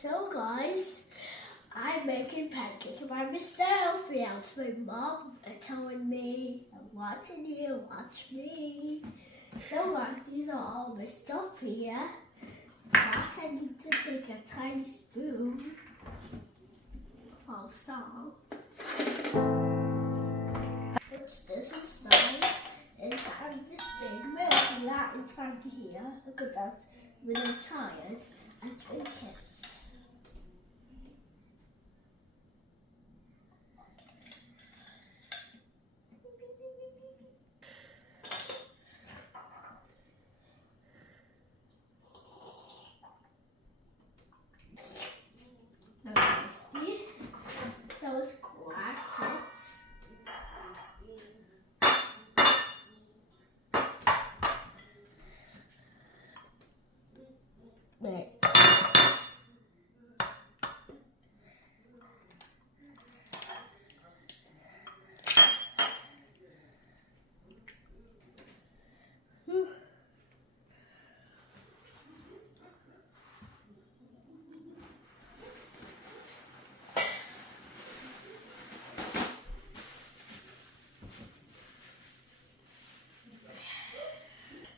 So guys, I'm making pancakes by myself without my mom telling me, I'm watching you, watch me. So guys, these are all my stuff here. First I need to take a tiny spoon of salt. Put this inside and add this big milk right inside here. Look at that, really tired. And pancakes. Those glasses. Wait.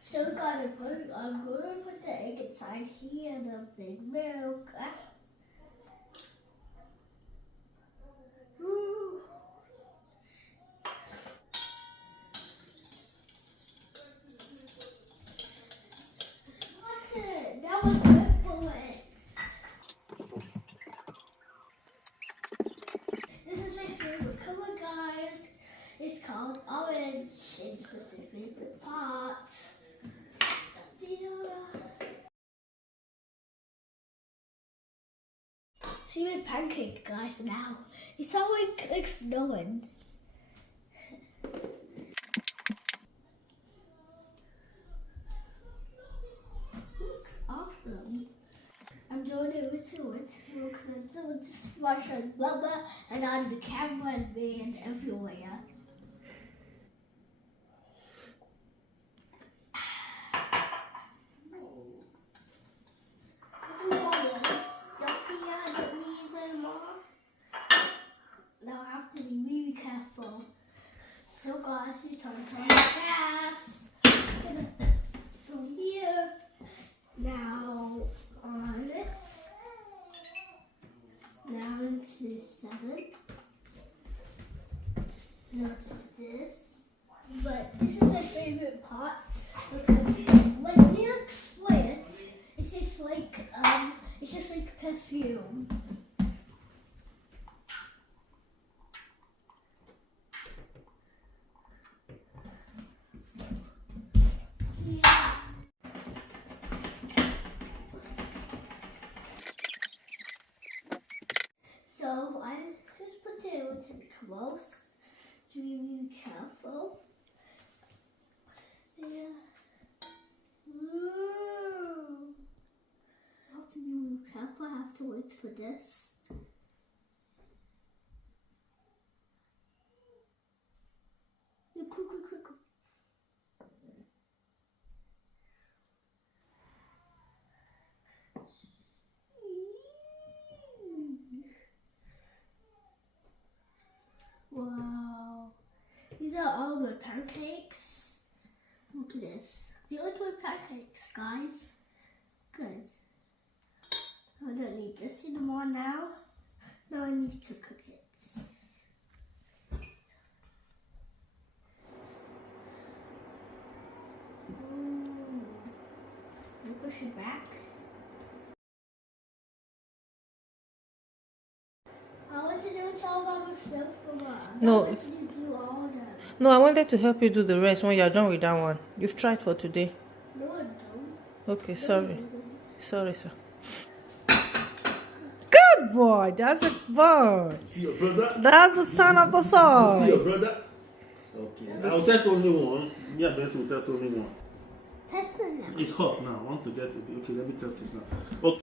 So I'm gonna put the egg inside here, the big milk. What's it? Now I'm gonna pull it. This is my favorite color, guys. It's called orange. And this is my favorite part. See my pancake, guys, now. It's all like snowing. Looks awesome. I'm doing it with it because I'm doing this much on rubber and on the camera and me and everywhere. Now I have to be really careful. So guys, you turn on the gas. From here. Now on it. Now into 7. Now this. But this is my favorite part because when milk splits, it's just like perfume. So I just put it really close to be really careful. Yeah. Ooh. I have to be really careful. I have to wait for this. Quick. Wow, these are all my pancakes. Look at this. The are my pancakes, guys. Good. I don't need this anymore now. Now I need to cook it. Push it back. I want to do it all by myself, No, I wanted to help you do the rest when you're done with that one. You've tried for today. No, I don't. Okay, sorry. Sorry, sir. Good boy. That's a boy. See your brother? That's the son of the soul. See your brother? Okay. I'll test only one. Yeah, Benson will test only one. Test it now. It's hot now. I want to get it. Okay, let me test it now. Okay.